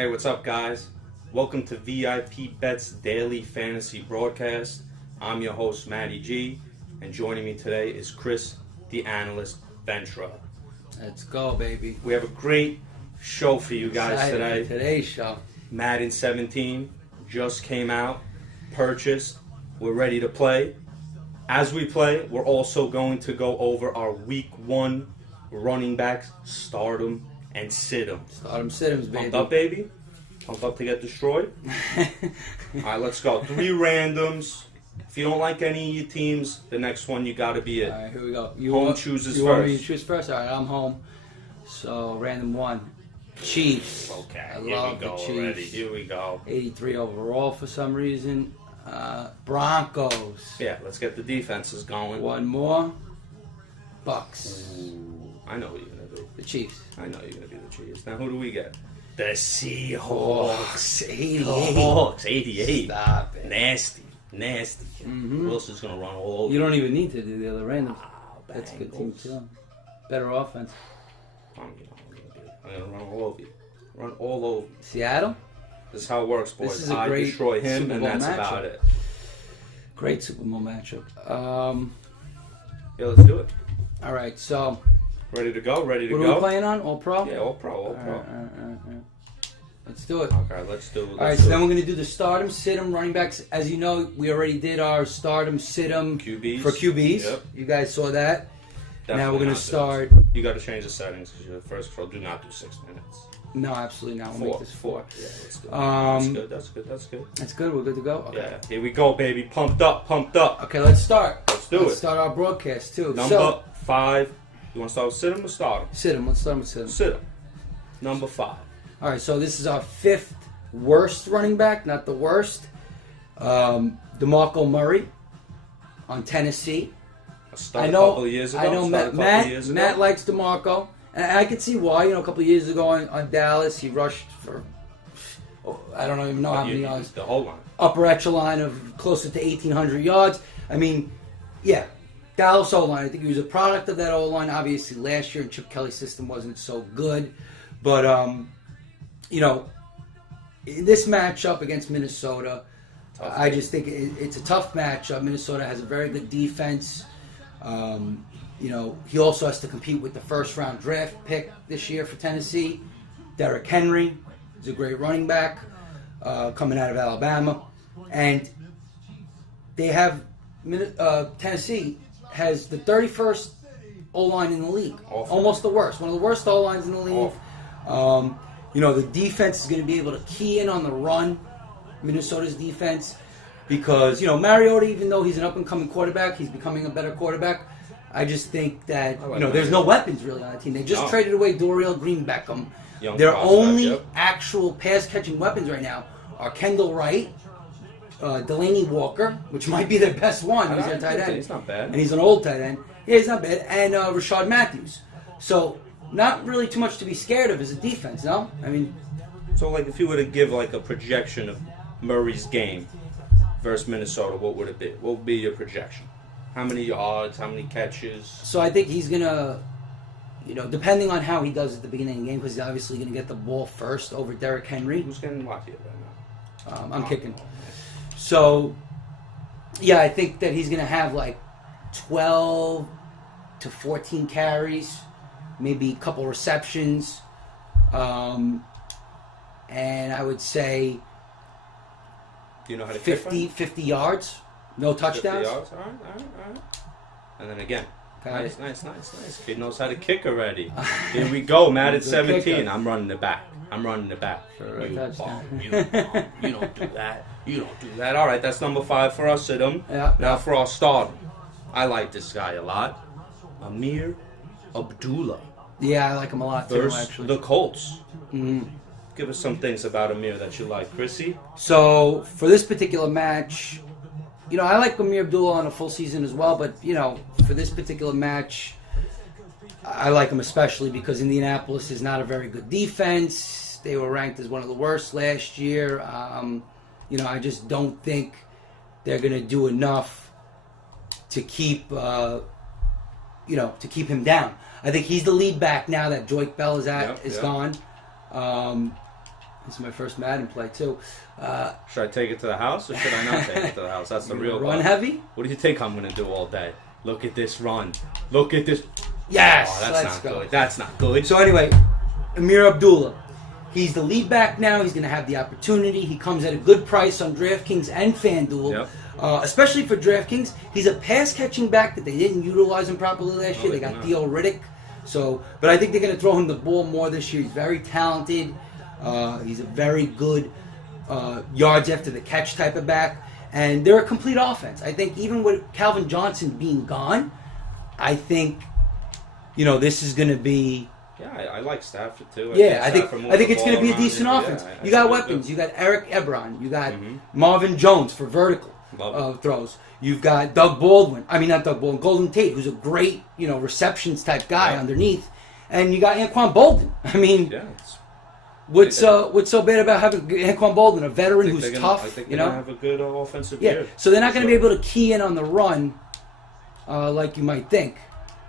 Hey, what's up, guys? Welcome to VIP-bet's daily fantasy broadcast. I'm your host, MattyG, and joining me today is Chris, the analyst, Ventura. Let's go, baby. We have a great show for you guys today. Today's show. Madden 17 just came out, purchased. We're ready to play. As we play, we're also going to go over our Week 1 running backs, start 'em and sit 'em. Start 'em, sit 'ems, baby. Pumped up, baby? Pumped up to get destroyed? Alright, let's go. 3 randoms. If you don't like any of your teams, the next one you gotta be it. Alright, here we go. Home chooses you first. Want me to choose first? Alright, I'm home. So, random 1. Chiefs. Okay, I here love we go the Chiefs. already. Here we go. 83 overall for some reason. Broncos. Yeah, let's get the defenses going. One more. Bucks. Ooh, I know what you're gonna do. The Chiefs. I know you're gonna be the Chiefs. Now, who do we get? The Seahawks. Hawks. 88. Hawks, 88. Stop it. Nasty. Wilson's gonna run all over. You don't even need to do the other randoms. Oh, That's a good team, Bengals. too. Better offense. I'm gonna run all over you. Run all over you. Seattle? This is how it works, boys. This is a I great destroy him, Super and Bowl that's matchup. about it. Great Super Bowl matchup. Yeah, let's do it. All right, so Ready to go? Ready to what go? are we playing on? All Pro? Yeah, all pro, all All pro. right, all right. Let's do it. Okay, let's do it. All right, so then we're going to do the start 'em, sit 'em running backs. As you know, we already did our start 'em, sit 'em QBs. for QBs. Yep. You guys saw that. Now we're going to start. You got to change the settings because you're the first pro. Do not do 6 minutes. No, absolutely not. We'll make this 4. Yeah, let's do it. That's good. That's good. We're good to go. Okay. Yeah, here we go, baby. Pumped up. Okay, let's start. Let's do Let's it. start our broadcast too. Number So, 5. You want to start with sit 'em or start 'em? sit 'em. Let's start with sit 'em. Sit 'em. Number 5. All right, so this is our 5th worst running back, not the worst. DeMarco Murray on Tennessee. I know. A couple of years ago. I know. Matt likes DeMarco, and I can see why. You know, a couple of years ago on Dallas, he rushed for I don't even know how many yards. The whole line. Upper echelon of closer to 1,800 yards. I mean, yeah, Dallas O-line. I think he was a product of that O-line. Obviously, last year, Chip Kelly's system wasn't so good, but you know, in this matchup against Minnesota, I just think it's a tough matchup. Minnesota has a very good defense. You know, he also has to compete with the first-round draft pick this year for Tennessee. Derrick Henry is a great running back coming out of Alabama. And they have Tennessee has the 31st O-line in the league. Awful. Almost the worst. One of the worst O-lines in the league. You know, the defense is going to be able to key in on the run, Minnesota's defense, because, you know, Mariota, even though he's an up-and-coming quarterback, he's becoming a better quarterback. I just think that, you know, there's no weapons really on the team. They just traded away Dorial Green Beckham. Their only actual pass-catching weapons right now are Kendall Wright, Delaney Walker, which might be their best one. He's their tight end. He's not bad. And he's an old tight end. Yeah, he's not bad. And Rashad Matthews. So, not really too much to be scared of as a defense, no? I mean... So, like, if you were to give, like, a projection of Murray's game versus Minnesota, what would it be? What would be your projection? How many yards? How many catches? So, I think he's going to, you know, depending on how he does at the beginning of the game, because he's obviously going to get the ball first over Derrick Henry. Who's getting what here right now? I'm kicking. So, yeah, I think that he's going to have, like, 12 to 14 carries, maybe a couple receptions, and I would say Do you know how to 50 yards, no touchdowns. 50 yards? All right. And then again. Got Nice. Kid knows how to kick already. Here we go, Matt at 17. kicker. I'm running it back. For a You touchdown. bum. You don't do that. You don't do that. All right, that's number 5 for us, Sidham. Yeah. Now for our starter. I like this guy a lot. Amir Abdullah Yeah, I like him a lot, too, versus actually. the Colts. Mhm. Give us some things about Amir that you like, Chrissy. So, for this particular match, you know, I like Amir Abdullah on a full season as well, but, you know, for this particular match, I like him especially because Indianapolis is not a very good defense. They were ranked as one of the worst last year. You know, I just don't think they're going to do enough to keep, you know, to keep him down. I think he's the lead back now that Joyke Bell is gone. This is my first Madden play too. Should I take it to the house or should I not take it to the house? That's the real run question. heavy. What do you think I'm going to do all day? Look at this run. Look at this. Yes, Oh, that's let's not go. good. That's not good. So anyway, Amir Abdullah. He's the lead back now. He's going to have the opportunity. He comes at a good price on DraftKings and FanDuel. Yep. Especially for DraftKings. He's a pass-catching back that they didn't utilize him properly last year. They got Theo Riddick. So, but I think they're going to throw him the ball more this year. He's very talented. He's a very good yards after the catch type of back. And they're a complete offense. I think even with Calvin Johnson being gone, I think, this is going to be... Yeah, I like Stafford too. I think it's going to be a decent offense. You got weapons. You got Eric Ebron. You got Marvin Jones for vertical throws. You've got Doug Baldwin. I mean, not Doug Baldwin. Golden Tate, who's a great, receptions type guy underneath. And you got Anquan Bolden. I mean, what's so bad about having Anquan Bolden, a veteran who's tough? I think they're going to have a good offensive year. So they're not going to be able to key in on the run like you might think.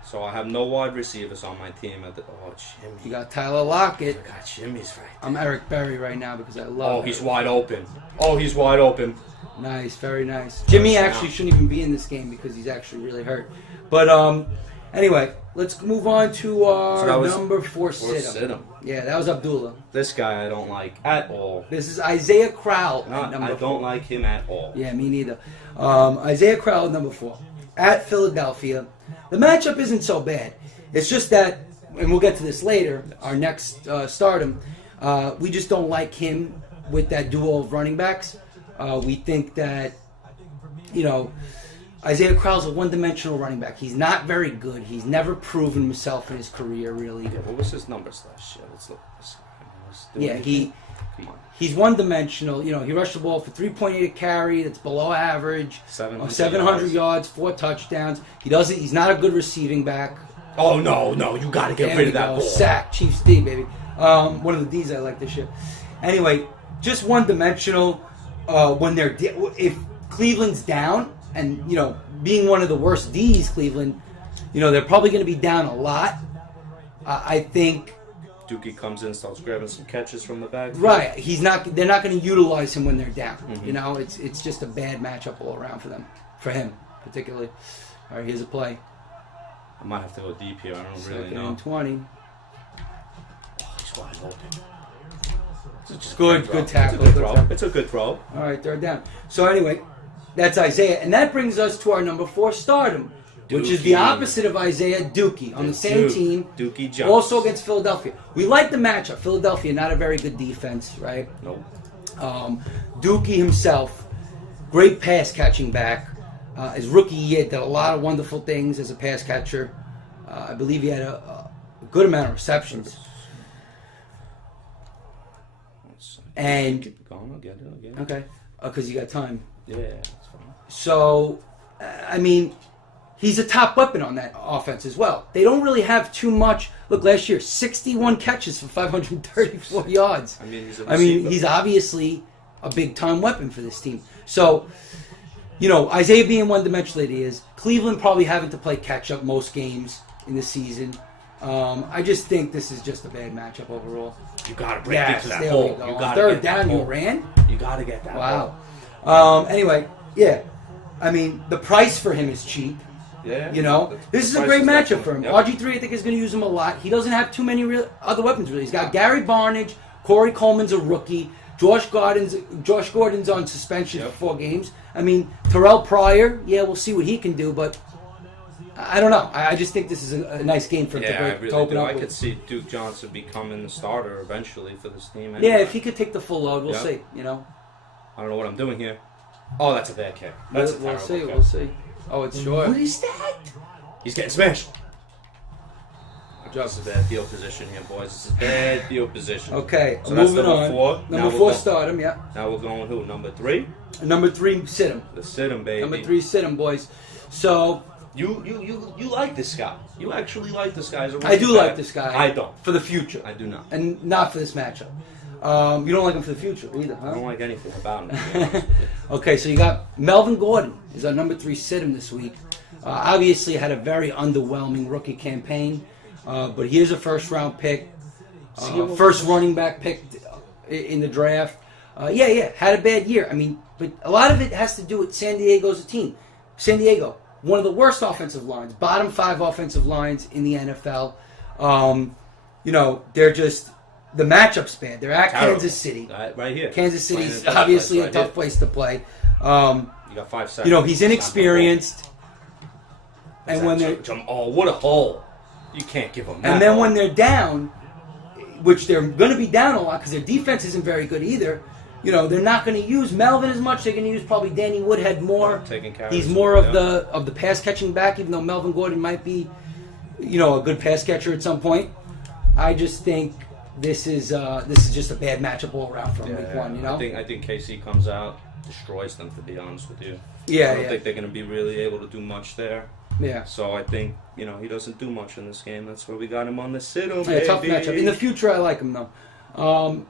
So I have no wide receivers on my team. Jimmy. You got Tyler Lockett. I got Jimmy's right. I'm Eric Berry right now because I love. Oh, he's wide open. Oh, he's wide open. Nice, very nice. Jimmy actually shouldn't even be in this game because he's actually really hurt. But anyway, let's move on to our number 4 sit-em. Yeah, that was Abdullah. This guy I don't like at all. This is Isaiah Crowell at number 4. I don't like him at all. Yeah, me neither. Isaiah Crowell at number 4 at Philadelphia. The matchup isn't so bad. It's just that, and we'll get to this later, our next stardom, we just don't like him with that duo of running backs. We think that, Isaiah Crowell's a one-dimensional running back. He's not very good. He's never proven himself in his career, really. Yeah, what was his numbers last year? Let's look at this guy. Yeah, Come on. he's one-dimensional. He rushed the ball for 3.8 a carry. That's below average. 700 yards, 4 touchdowns. He's not a good receiving back. Oh, no, you got to get rid of that ball. Sack, Chiefs D, baby. One of the D's I like this shit. Anyway, just one-dimensional. When they're if Cleveland's down, and being one of the worst D's, Cleveland, they're probably going to be down a lot. I think Dookie comes in, starts grabbing some catches from the back. Right, they're not going to utilize him when they're down. It's just a bad matchup all around for him particularly. All right, here's a play. I might have to go deep here. I don't really know. Second and 20. Oh, he's wide open. It's good tackle. It's a good throw. All right, third down. So anyway, that's Isaiah, and that brings us to our number 4 stardom, which is the opposite of Isaiah, Dookie, on the same team. Dookie Jones. Also against Philadelphia. We like the matchup. Philadelphia, not a very good defense, right? Nope. Dookie himself, great pass catching back. His rookie year did a lot of wonderful things as a pass catcher. I believe he had a good amount of receptions. And keep it going. I'll get it. Okay, because you got time. Yeah, that's fine. So, he's a top weapon on that offense as well. They don't really have too much. Look, last year, 61 catches for 534 yards. He's obviously a big-time weapon for this team. So, Isaiah being one-dimensional, it is. Cleveland probably having to play catch-up most games in the season. I just think this is just a bad matchup overall. You got to break into that there hole. We go. You got third down, you ran? You got to get that Wow. Anyway, yeah. The price for him is cheap. Yeah. This is a great matchup for him. Yep. RG3, I think, is going to use him a lot. He doesn't have too many other weapons, really. He's got Gary Barnage. Corey Coleman's a rookie. Josh Gordon's on suspension for 4 games. Terrell Pryor, we'll see what he can do, but I don't know. I just think this is a nice game for him to open up. I could see Duke Johnson becoming the starter eventually for this team. Anyway. Yeah, if he could take the full load, we'll see. I don't know what I'm doing here. Oh, that's a bad kick. That's a terrible kick. We'll see. Oh, it's short. What is that? He's getting smashed. This is a bad field position here, boys. This is bad field position. Okay, so moving on. Number 4. Number 4 stardom, yeah. Now we're going who? Number 3? Number 3, sit him. The sit him, baby. Number 3, sit him, boys. So You like this guy. You actually like this guy as a running I do back. like this guy. I don't. For the future. I do not. And not for this matchup. You don't like him for the future either, huh? I don't like anything about him. Okay, so you got Melvin Gordon is our number 3 sit-em this week. Obviously had a very underwhelming rookie campaign, but he is a first-round pick, first running back pick in the draft. Had a bad year. I mean, but a lot of it has to do with San Diego as a team. San Diego, one of the worst offensive lines, bottom 5 offensive lines in the NFL. They're just, the matchup's bad. They're at Terrible. Kansas City. Right here. Kansas City's obviously a tough place to play. You got 5 seconds. He's inexperienced. And when they're what a hole! You can't give them that. And then when they're down, which they're going to be down a lot because their defense isn't very good either. They're not going to use Melvin as much. They're going to use probably Danny Woodhead more. He's more of the pass catching back, even though Melvin Gordon might be, a good pass catcher at some point. I just think this is just a bad matchup all around from week 1. I think KC comes out, destroys them. To be honest with you, I don't think they're going to be really able to do much there. Yeah. So I think he doesn't do much in this game. That's why we got him on the sit-up. Tough matchup. In the future, I like him though.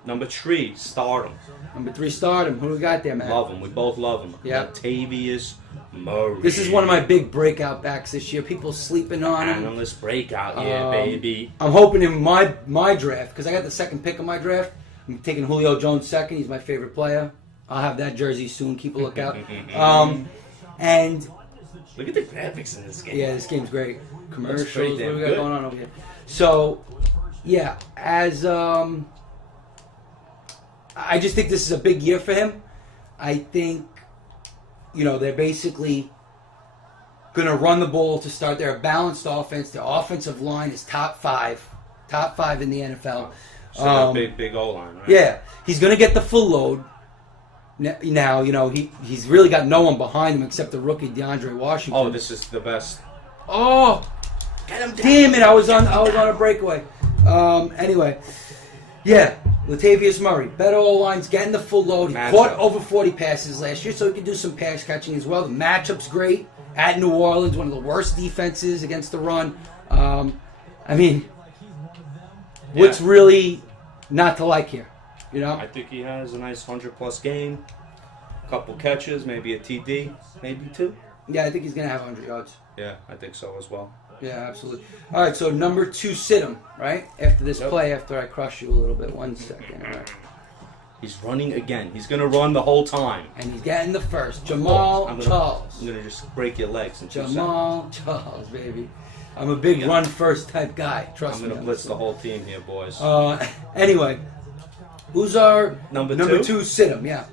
Number 3, start him. Number 3, start him. Who do we got there, man? Love him. We both love him. Yeah. Latavius Murray. This is one of my big breakout backs this year. People sleeping on him. Analyst breakout, baby. I'm hoping in my draft, because I got the second pick of my draft. I'm taking Julio Jones second. He's my favorite player. I'll have that jersey soon. Keep a lookout. And look at the graphics in this game. Yeah, this game's great. Commercials. What do we got going on over here? So, as I just think this is a big year for him. I think, they're basically going to run the ball to start. They're a balanced offense. Their offensive line is top 5 in the NFL. So big O-line, right? Yeah, he's going to get the full load. Now, he's really got no one behind him except the rookie DeAndre Washington. Oh, this is the best. Oh, get him down. Damn it! I was on a breakaway. Anyway, Latavius Murray, better O-lines, getting the full load. He caught over 40 passes last year, so he can do some pass catching as well. The matchup's great at New Orleans, one of the worst defenses against the run. What's really not to like here? I think he has a nice 100+ game, a couple catches, maybe a TD, maybe 2. Yeah, I think he's going to have 100 yards. Yeah, I think so as well. Yeah, absolutely. All right, so number 2, sit him, right? After this play, after I crush you a little bit. 1 second, all right. He's running again. He's going to run the whole time. And he's getting the first. Jamal Charles. I'm going to just break your legs in 2 seconds. Jamal Charles, baby. I'm a big run-first type guy. Trust me. I'm going to blitz the whole team here, boys. Anyway. Who's our number 2? Sit him, yeah.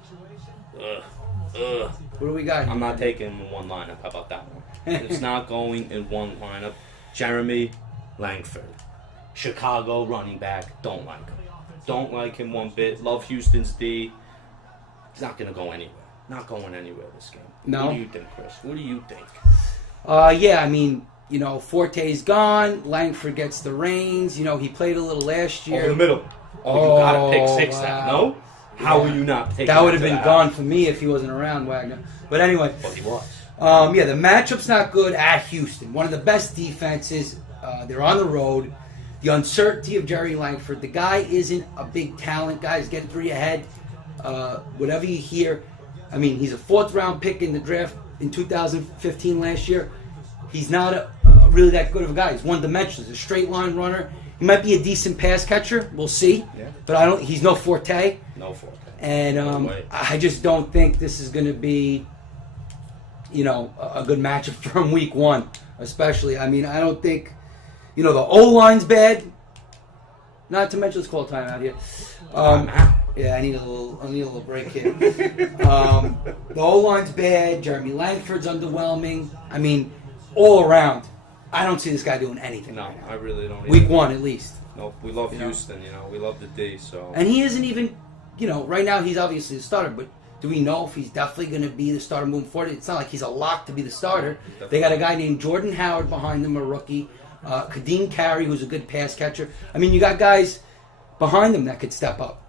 What do we got here? I'm not taking him in one lineup. How about that one? It's not going in one lineup. Jeremy Langford, Chicago running back. Don't like him. Don't like him one bit. Love Houston's D. He's not going to go anywhere. Not going anywhere this game. No? What do you think, Chris? What do you think? Forte's gone. Langford gets the reins. He played a little last year. Over the middle. You got to pick 6 that. No? How will you not pick that? Would have been gone for me if he wasn't around, Wagner. But anyway. But he was. The matchup's not good at Houston. One of the best defenses. They're on the road. The uncertainty of Jerry Langford. The guy isn't a big talent. Guys getting 3 ahead. Whatever you hear. He's a 4th-round pick in the draft in 2015 last year. He's not really that good of a guy. He's one-dimensional. He's a straight-line runner. He might be a decent pass catcher. We'll see. Yeah. But he's no Forte. No Forte. And I just don't think this is going to be, a good matchup from week 1, especially. I don't think, the O-line's bad. Not to mention, let's call timeout here. Yeah, I need a little break here. The O-line's bad. Jeremy Langford's underwhelming. All around. I don't see this guy doing anything. No, I really don't. Week 1, at least. No, we love Houston. We love the D. So. And he isn't even, right now he's obviously the starter, but do we know if he's definitely going to be the starter moving forward? It's not like he's a lock to be the starter. They got a guy named Jordan Howard behind them, a rookie. Kadeem Carey, who's a good pass catcher. You got guys behind them that could step up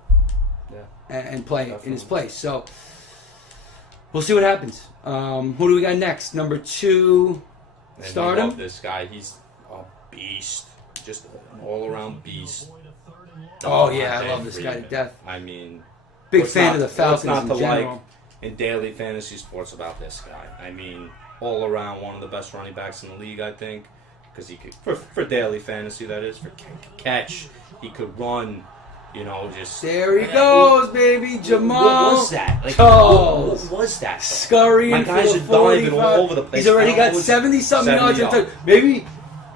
and play in his place. So we'll see what happens. Who do we got next? Number 2. Start him. I love this guy. He's a beast. Just an all-around beast. I love this guy to death. Big what's fan not, of the Falcons what's not in to general. Like in daily fantasy sports about this guy? All around one of the best running backs in the league, I think. Because he could, for daily fantasy, that is, for catch, he could run. You know, just there he goes, baby, Jamal. What was that? Like, Charles. what was that? Scurrying. My guys are diving all over the place. He's already got 70-something yards. Maybe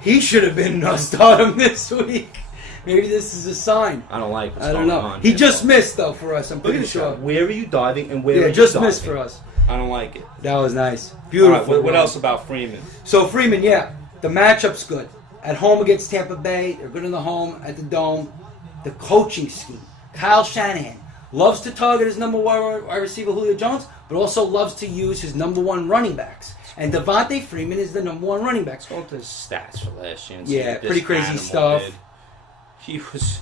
he should have been stardom this week. Maybe this is a sign. I don't like what's I don't know. on He here, just folks. missed, though, for us. I'm Look at pretty this sure. shot. Where are you diving and where are you just diving? missed for us. I don't like it. That was nice. Beautiful. All right, what else about Freeman? So, Freeman, yeah. The matchup's good. At home against Tampa Bay. They're good in the home, at the Dome. The coaching scheme. Kyle Shanahan loves to target his number one wide receiver, Julio Jones, but also loves to use his number one running backs. And Devontae Freeman is the number one running back. Let's go into his stats for last year and see Yeah, what this pretty crazy animal stuff. did. He was,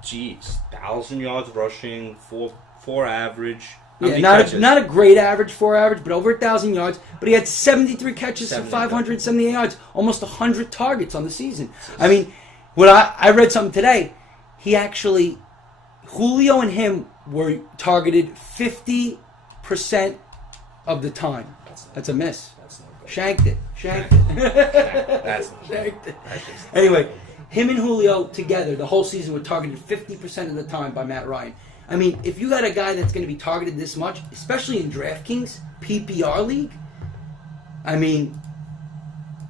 1,000 yards rushing, four average. How Yeah, many not catches? a great average, 4 average, but over 1,000 yards. But he had 73 catches for 578 yards, almost 100 targets on the season. I mean, what I read something today. He actually, Julio and him were targeted 50% of the time. That's a miss. That's not good. Shanked it. That's not good. Shanked it. That's just- Anyway, him and Julio together the whole season were targeted 50% of the time by Matt Ryan. I mean, if you got a guy that's going to be targeted this much, especially in DraftKings, PPR league, I mean,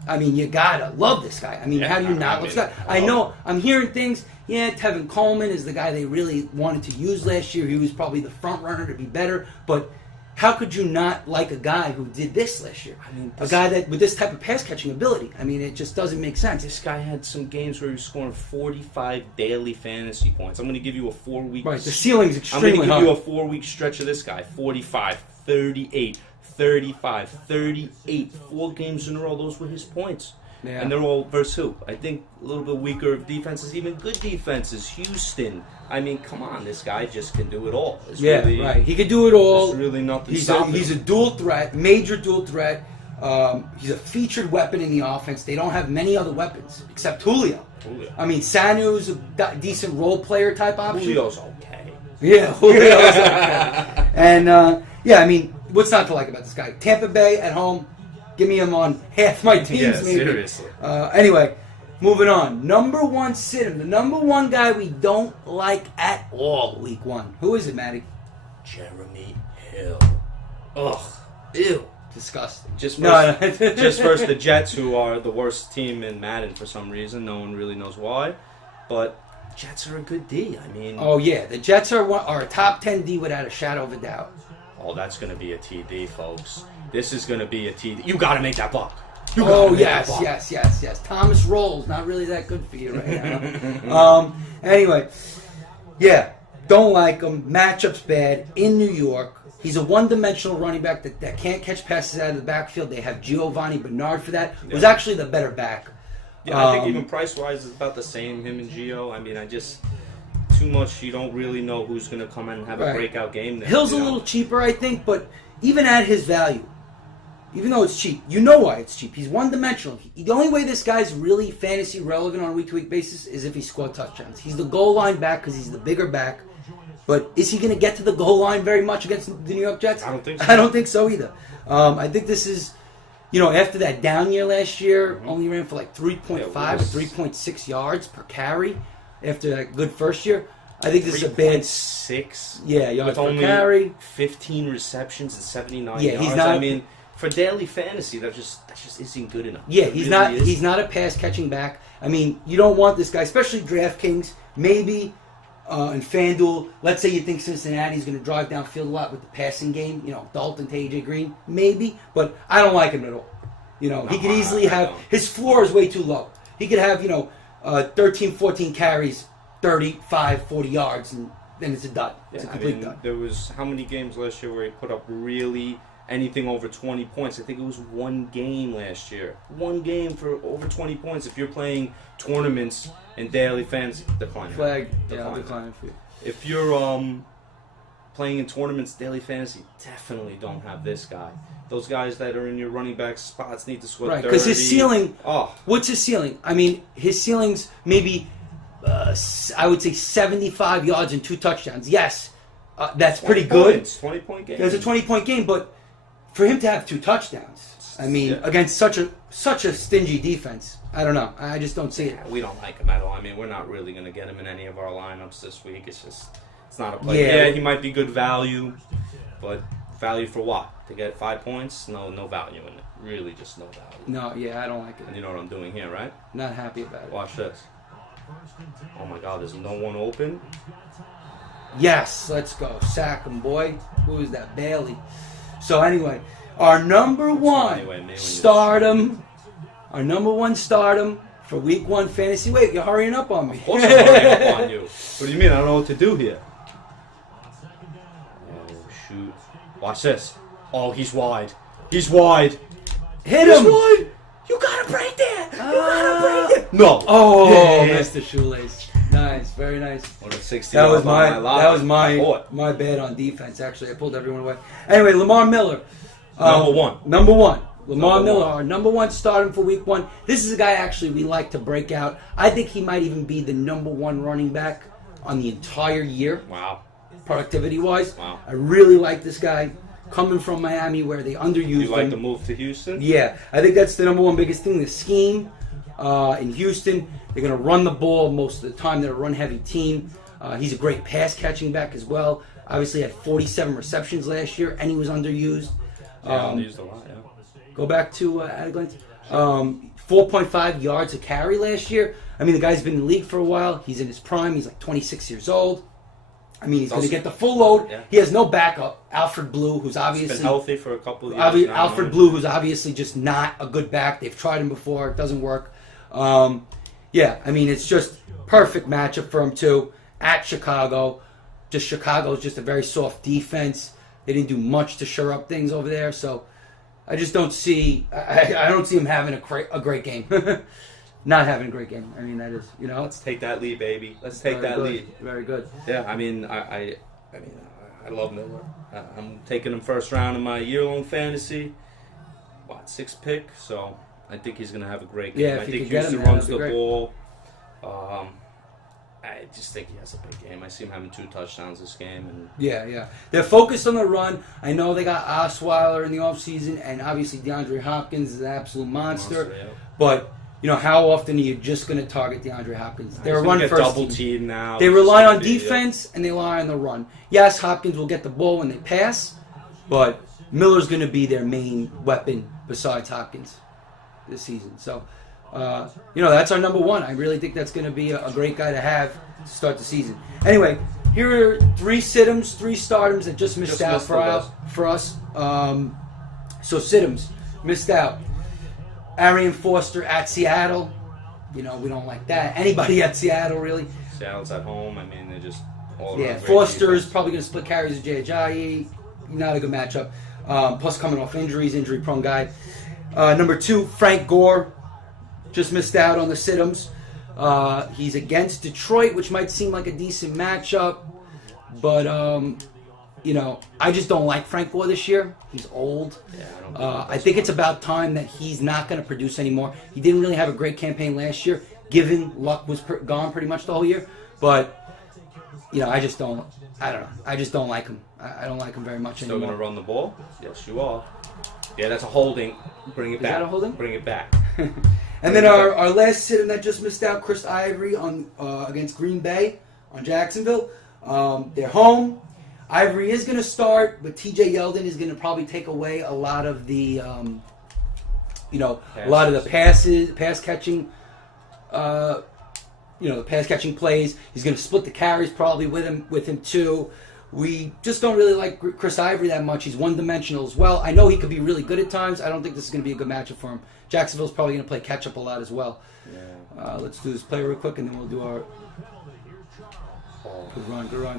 you gotta love this guy. I mean, how do you not love this guy? I know, I'm hearing things. Yeah, Tevin Coleman is the guy they really wanted to use last year. He was probably the front runner to be better. But how could you not like a guy who did this last year? I mean, a guy that with this type of pass catching ability. I mean, it just doesn't make sense. This guy had some games where he was scoring 45 daily fantasy points. I'm going to give you a 4-week. Right, the ceiling's I'm extremely going to high. give you a 4-week stretch of this guy. 45, 38, 35, 38. 4 games in a row. Those were his points. Yeah. And they're all versus who? I think a little bit weaker defenses, even good defenses. Houston. I mean, come on. This guy just can do it all. It's really, right. He could do it all. There's really nothing He's stopping a him. dual threat, major dual threat. He's a featured weapon in the offense. They don't have many other weapons except Julio. I mean, Sanu's a decent role player type option. Julio's okay. Yeah, Julio's okay. And, I mean, what's not to like about this guy? Tampa Bay at home. Give me him on half my teams, Yeah, maybe. seriously. Anyway, moving on. Number one sit-him. The number one guy we don't like at all week one. Who is it, Matty? Jeremy Hill. Ugh. Ew. Disgusting. Just Just versus the Jets, who are the worst team in Madden for some reason. No one really knows why. But Jets are a good D. I mean... Oh, yeah. The Jets are a top 10 D without a shadow of a doubt. Oh, that's going to be a TD, folks. This is going to be a TD. You got to make that block. Yes. Thomas Rolls, not really that good for you right now. Anyway, yeah, don't like him. Matchup's bad in New York. He's a one-dimensional running back that can't catch passes out of the backfield. They have Giovanni Bernard for that. Was actually the better back. Yeah, I think even price-wise, it's about the same, him and Gio. I mean, too much, you don't really know who's going to come in and have a breakout game there. Hill's a little cheaper, I think, but even at his value, even though it's cheap, you know why it's cheap. He's one-dimensional. The only way this guy's really fantasy relevant on a week-to-week basis is if he scored touchdowns. He's the goal line back because he's the bigger back. But is he going to get to the goal line very much against the New York Jets? I don't think so. I don't think so either. I think this is, after that down year last year, only ran for like 3.5 or 3.6 yards per carry after that good first year. I think this is a bad 6. yards with per only carry. 15 receptions and 79 Yeah, yards. he's not. I mean, for daily fantasy, that just isn't good enough. Yeah, It he's really not. isn't. He's not a pass catching back. I mean, you don't want this guy, especially DraftKings. Maybe in FanDuel. Let's say you think Cincinnati's going to drive downfield a lot with the passing game. Dalton to AJ Green, maybe. But I don't like him at all. He could easily have his floor is way too low. He could have 13, 14 carries, 35, 40 yards, and then it's a dud. It's a complete dud. There was how many games last year where he put up really anything over 20 points? I think it was one game last year. One game for over 20 points. If you're playing tournaments and daily fantasy, decline. Flag. Yeah, decline for you. If you're playing in tournaments, daily fantasy, definitely don't have this guy. Those guys that are in your running back spots need to score 30. Right, because his ceiling. Oh. What's his ceiling? I mean, his ceiling's maybe, I would say 75 yards and 2 touchdowns. Yes, that's pretty good. 20-point game. There's a 20-point game, but for him to have 2 touchdowns, I mean, against such a stingy defense. I don't know. I just don't see it. We don't like him at all. I mean, we're not really going to get him in any of our lineups this week. It's not a play. Yeah, he might be good value, but value for what? To get 5 points? No value in it. Really, just no value. No, yeah, I don't like it. And you know what I'm doing here, right? Not happy about it. Watch this. Oh my God, there's no one open. Yes, let's go. Sack him, boy. Who is that? Bailey. So anyway, our number one stardom for week 1 fantasy. Wait, you're hurrying up on me. Of course I'm hurrying up on you. What do you mean? I don't know what to do here. Oh, shoot. Watch this. Oh, he's wide. He's wide. Hit him. He's wide. You gotta break that. You gotta break it. No. Oh, yeah. Mr. Shoelace. Nice, very nice. What a 16. That was my bad on defense. Actually, I pulled everyone away. Anyway, Lamar Miller. Number one. Lamar Miller, our number one stardom for week 1. This is a guy actually we like to break out. I think he might even be the number 1 running back on the entire year. Wow. Productivity-wise. Wow. I really like this guy. Coming from Miami where they underused him. You like the move to Houston? Yeah. I think that's the number 1 biggest thing, the scheme. In Houston, they're going to run the ball most of the time. They're a run-heavy team. He's a great pass-catching back as well. Obviously had 47 receptions last year, and he was underused. Underused a lot, yeah. Go back to at a glance. 4.5 yards a carry last year. I mean, the guy's been in the league for a while. He's in his prime. He's like 26 years old. I mean, he's going to get the full load. Yeah. He has no backup. Alfred Blue, who's obviously been healthy for a couple of years now. Alfred Blue, who's obviously just not a good back. They've tried him before. It doesn't work. Yeah, I mean, it's just perfect matchup for him, too, at Chicago. Chicago's just a very soft defense. They didn't do much to shore up things over there, so I just don't see. I don't see him having a great game. Not having a great game. I mean, that is, Let's take that lead, baby. Let's take that lead. Very good. Yeah, I mean, I love Miller. I'm taking him first round in my year-long fantasy. 6th pick? So I think he's going to have a great game. Yeah, I think Houston runs the ball. I just think he has a big game. I see him having 2 touchdowns this game. And yeah. They're focused on the run. I know they got Osweiler in the offseason, and obviously DeAndre Hopkins is an absolute monster. Yeah. But how often are you just going to target DeAndre Hopkins? They're a run-first double team now. They rely on defense, and they rely on the run. Yes, Hopkins will get the ball when they pass, but Miller's going to be their main weapon besides Hopkins this season. So, that's our number 1. I really think that's going to be a great guy to have to start the season. Anyway, here are 3 sit-ems, 3 stardoms that just missed out for us. So sit-ems missed out. Arian Foster at Seattle. We don't like that. Anybody at Seattle, really. Seattle's at home. I mean, they're just all around. Yeah, Foster's probably going to split carries with Jay Ajayi. Not a good matchup. Plus coming off injury-prone guy. Number 2, Frank Gore. Just missed out on the sit-ems. He's against Detroit, which might seem like a decent matchup. But, I just don't like Frank Gore this year. He's old. Yeah, I think it's about time that he's not going to produce anymore. He didn't really have a great campaign last year, given Luck was gone pretty much the whole year. But, I just don't. I don't know. I just don't like him. I don't like him very much anymore. Still going to run the ball? Yes, you are. Yeah, that's a holding. Bring it back. Is that a holding? Bring it back. And then our last sit-in that just missed out, Chris Ivory on against Green Bay on Jacksonville. They're home. Ivory is going to start, but T.J. Yeldon is going to probably take away a lot of the, a lot of the pass catching, the pass catching plays. He's going to split the carries probably with him too. We just don't really like Chris Ivory that much. He's one-dimensional as well. I know he could be really good at times. I don't think this is going to be a good matchup for him. Jacksonville's probably going to play catch-up a lot as well. Yeah. Let's do this play real quick, and then we'll do our... Good run.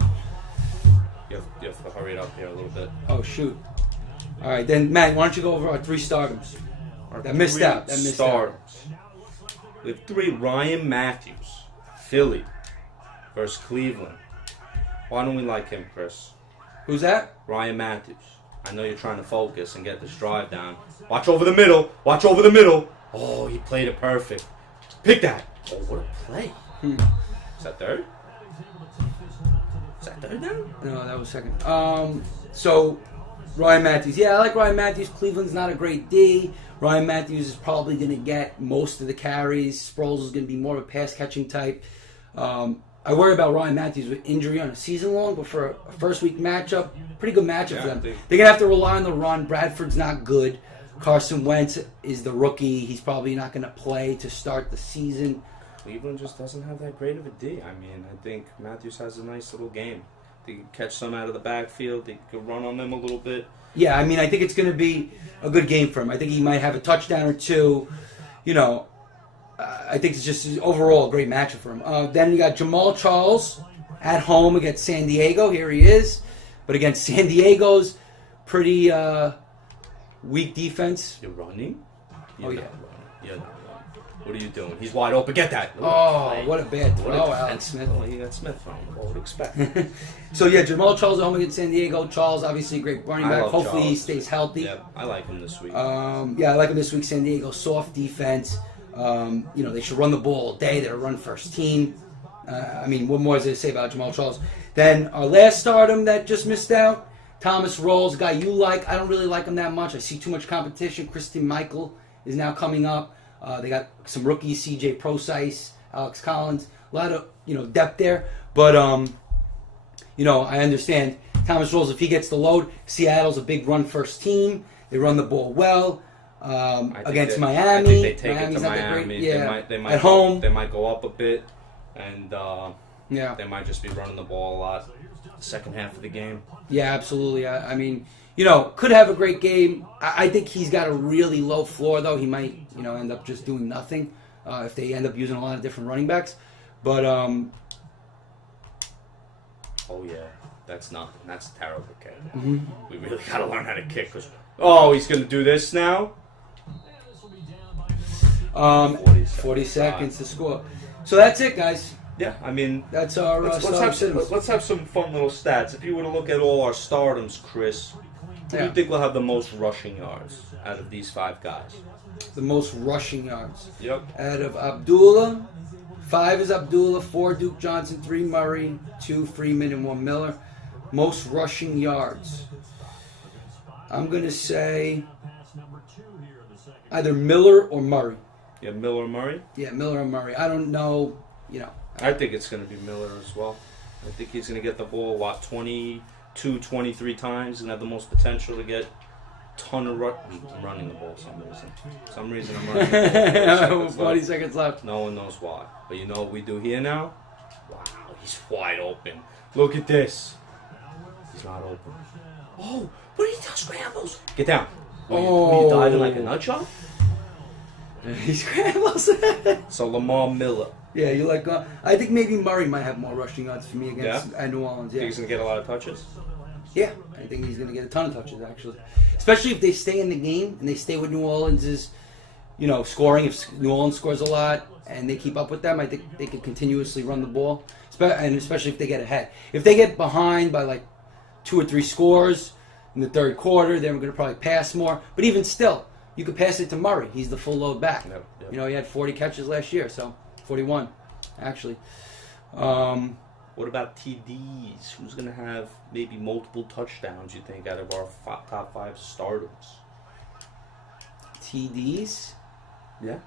You have to hurry it up here a little bit. Oh, shoot. All right, then, Matt, why don't you go over our 3 stardoms? That missed out. We have 3 Ryan Matthews, Philly versus Cleveland. Why don't we like him, Chris? Who's that? Ryan Matthews. I know you're trying to focus and get this drive down. Watch over the middle. Oh, he played it perfect. Pick that. Oh, what a play. Is that third? Is that third down? No, that was second. So, Ryan Matthews. Yeah, I like Ryan Matthews. Cleveland's not a great D. Ryan Matthews is probably going to get most of the carries. Sproles is going to be more of a pass-catching type. I worry about Ryan Matthews with injury on a season long, but for a first-week matchup, pretty good matchup for them. They're going to have to rely on the run. Bradford's not good. Carson Wentz is the rookie. He's probably not going to play to start the season. Cleveland just doesn't have that great of a D. I mean, I think Matthews has a nice little game. They can catch some out of the backfield. They can run on them a little bit. Yeah, I mean, I think it's going to be a good game for him. I think he might have a touchdown or two. You know, I think it's just overall a great matchup for him. Then you got Jamal Charles at home against San Diego. Here he is. But against San Diego's pretty weak defense. You're running? Oh, yeah. You're not running. What are you doing? He's wide open. Get that. Oh, what a bad throw, Alex Smith. Oh, he got Smith from him. What would expect? So, yeah, Jamal Charles at home against San Diego. Charles, obviously a great running back. Hopefully Charles. he stays healthy. Yeah, I like him this week. Yeah, I like him this week. San Diego, soft defense. You know, they should run the ball all day. They're a run-first team. I mean, what more is there to say about Jamal Charles? Then our last stardom that just missed out, Thomas Rawls, guy you like. I don't really like him that much. I see too much competition. Christian Michael is now coming up. They got some rookies, C.J. Procyse, Alex Collins. A lot of, you know, depth there. But, you know, I understand Thomas Rawls, if he gets the load, Seattle's a big run-first team. They run the ball well. Against Miami. I think they take Miami's it to not that Miami. great. Yeah. They might at home. They might go up a bit, and yeah, they might just be running the ball a lot the second half of the game. Yeah, absolutely. I mean, you know, could have a great game. I think he's got a really low floor, though. He might, you know, end up just doing nothing if they end up using a lot of different running backs. But, oh, yeah. That's nothing. That's a terrible kick. Mm-hmm. We really got to learn how to kick. He's going to do this now? 40 seconds to score. So that's it, guys. Yeah, I mean, that's our let's have some fun little stats. If you were to look at all our stardoms, Chris, who do you think will have the most rushing yards out of these 5 guys? The most rushing yards. Yep. Out of Abdullah, 5 is Abdullah, 4 Duke Johnson, 3 Murray, 2 Freeman, and 1 Miller. Most rushing yards. I'm going to say either Miller or Murray. Yeah, Miller or Murray? Yeah, Miller or Murray. I don't know, you know. I think it's going to be Miller as well. I think he's going to get the ball, 22, 23 times and have the most potential to get a ton of running the ball for some reason I'm running the ball. 40 seconds left. No one knows why. But you know what we do here now? Wow, he's wide open. Look at this. He's not open. Oh, what did he do? Scrambles. Get down. Were you diving like a nut job? He scrambles. So Lamar Miller. Yeah, you like. I think maybe Murray might have more rushing yards for me against New Orleans. Yeah. Think he's gonna get a lot of touches? Yeah, I think he's gonna get a ton of touches actually, especially if they stay in the game and they stay with New Orleans' you know, scoring. If New Orleans scores a lot and they keep up with them, I think they could continuously run the ball, and especially if they get ahead. If they get behind by like 2 or 3 scores in the third quarter, then we're going to probably pass more. But even still, you could pass it to Murray. He's the full load back. Yep. You know, he had 40 catches last year, so 41, actually. What about TDs? Who's going to have maybe multiple touchdowns, you think, out of our top 5 starters? TDs? Yeah.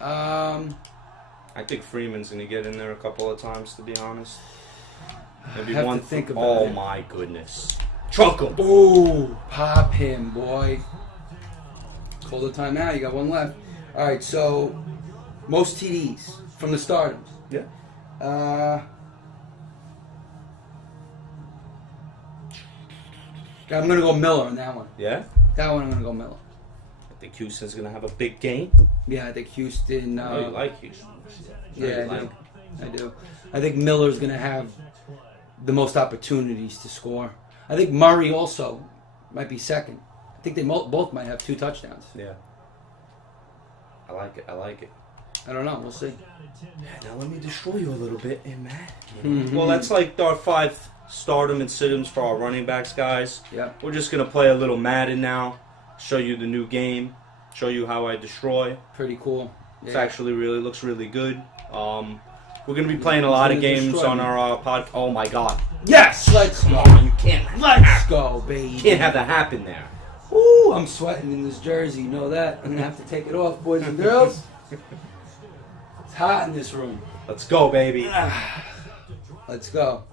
I think Freeman's going to get in there a couple of times, to be honest. Maybe one. Think about oh, it. My goodness. Truck him. Ooh, pop him, boy. Call the timeout. You got 1 left. All right, so most TDs from the starters. Yeah. I'm going to go Miller on that one. Yeah? That one I'm going to go Miller. I think Houston's going to have a big game. Yeah, I think Houston... I know you like Houston. Yeah, I do. I think Miller's going to have the most opportunities to score. I think Murray also might be second. I think they both might have 2 touchdowns. Yeah. I like it. I don't know. We'll see. Yeah, now let me destroy you a little bit, Matt. Mm-hmm. Well, that's like our 5 stardom and sit-ems for our running backs, guys. Yeah. We're just going to play a little Madden now, show you the new game, show you how I destroy. Pretty cool. It's actually looks really good. We're going to be playing a lot of games destroy on me. our pod. Oh my God! Yes, let's Come go. on, you can't. Let's go, baby. Can't have that happen there. Ooh, I'm sweating in this jersey. You know that. I'm gonna have to take it off, boys and girls. It's hot in this room. Let's go, baby. Let's go.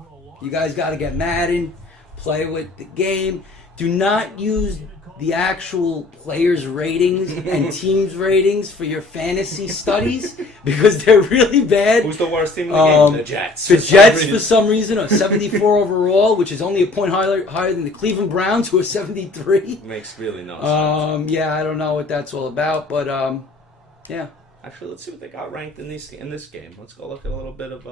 You guys got to get Madden. Play with the game. Do not use the actual players' ratings and teams' ratings for your fantasy studies because they're really bad. Who's the worst team in the game? The Jets. The Jets, for some reason, are 74 overall, which is only a point higher than the Cleveland Browns, who are 73. Makes really no sense. Yeah, I don't know what that's all about, but yeah. Actually, let's see what they got ranked in this game. Let's go look at a little bit of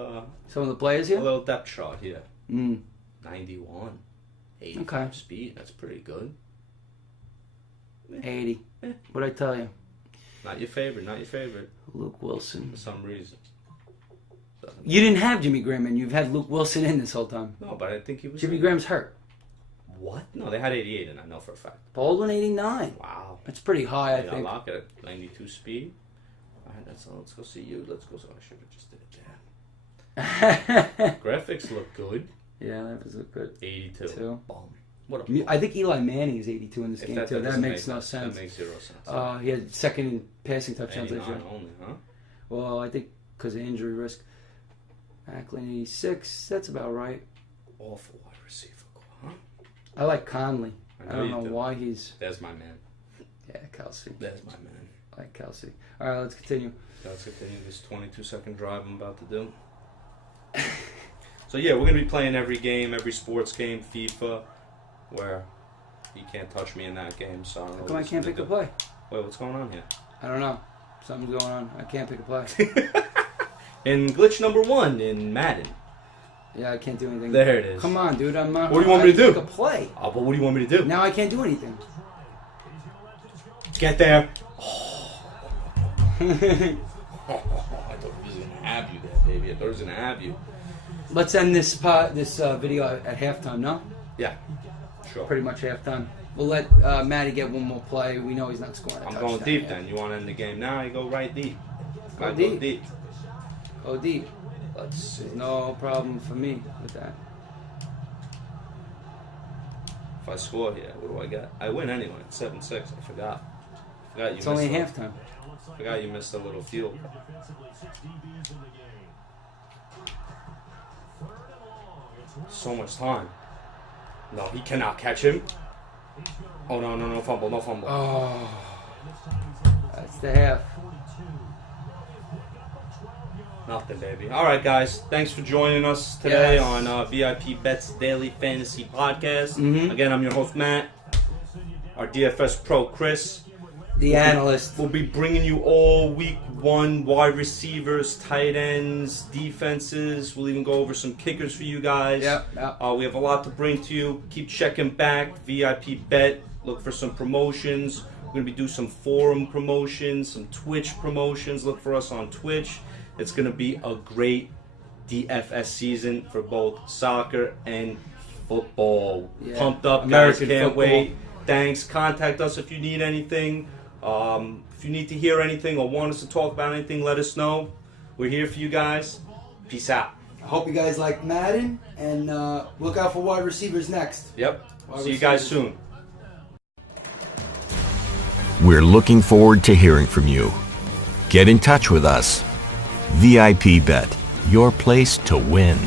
Some of the players a here. little depth chart here. 91. 85 Okay. speed. That's pretty good. 80. What'd I tell you? Not your favorite. Not your favorite. Luke Wilson. For some reason. You didn't have Jimmy Graham, and you've had Luke Wilson in this whole time. No, but I think he was. Jimmy Graham's hurt. What? No, they had 88, and I know for a fact. Baldwin 89. Wow. That's pretty high, I Got think. Lockett at 92 speed. All right, let's go see you. Let's go. So I should have just did it there. Graphics look good. Yeah, that was good. 82. Two. Boom. What a I think Eli Manning is 82 in this game, too. That doesn't makes no sense. That makes zero sense. He had second in passing touchdowns this year. 89 only, huh? Well, I think because of injury risk. Macklin 86. That's about right. Awful wide receiver, huh? I like Conley. I don't you know do. why he's... There's my man. Yeah, Kelsey. There's my man. I like Kelsey. All right, let's continue. Let's continue this 22-second drive I'm about to do. So yeah, we're gonna be playing every game, every sports game, FIFA, where you can't touch me in that game. So I don't know. How come I can't pick a play? Wait, what's going on here? I don't know. Something's going on. I can't pick a play. In glitch number 1 in Madden. Yeah, I can't do anything. There it is. Come on, dude. I'm not. What do you want me to do? Pick a play. Oh, but what do you want me to do? Now I can't do anything. Get there. Oh. I thought he was gonna have you there, baby. I thought he was gonna have you. Let's end this video at halftime, no? Yeah, sure. Pretty much halftime. We'll let Matty get one more play. We know he's not scoring a I'm touchdown going deep yet. then. You want to end the game now? You go right deep. Go I deep. Go deep. Go deep. Let's see. There's no problem for me with that. If I score here, what do I get? I win anyway. 7-6. I forgot. It's only halftime. I forgot you missed a little field. So much time. No, he cannot catch him. Oh, no fumble, no fumble. Oh, that's the half. Nothing, baby. All right, guys. Thanks for joining us today Yes. on VIP Bet's Daily Fantasy Podcast. Mhm. Again, I'm your host, Matt. Our DFS pro, Chris. The analyst. We'll be bringing you all week 1 wide receivers, tight ends, defenses. We'll even go over some kickers for you guys. Yep. We have a lot to bring to you. Keep checking back. VIP Bet. Look for some promotions. We're going to be doing some forum promotions, some Twitch promotions. Look for us on Twitch. It's going to be a great DFS season for both soccer and football. Yeah. Pumped up, American guys. Can't football. wait. Thanks. Contact us if you need anything. If you need to hear anything or want us to talk about anything, let us know. We're here for you guys. Peace out. I hope you guys like Madden, and look out for wide receivers next. Yep. Wide See you guys receivers. soon. We're looking forward to hearing from you. Get in touch with us. VIP Bet, your place to win.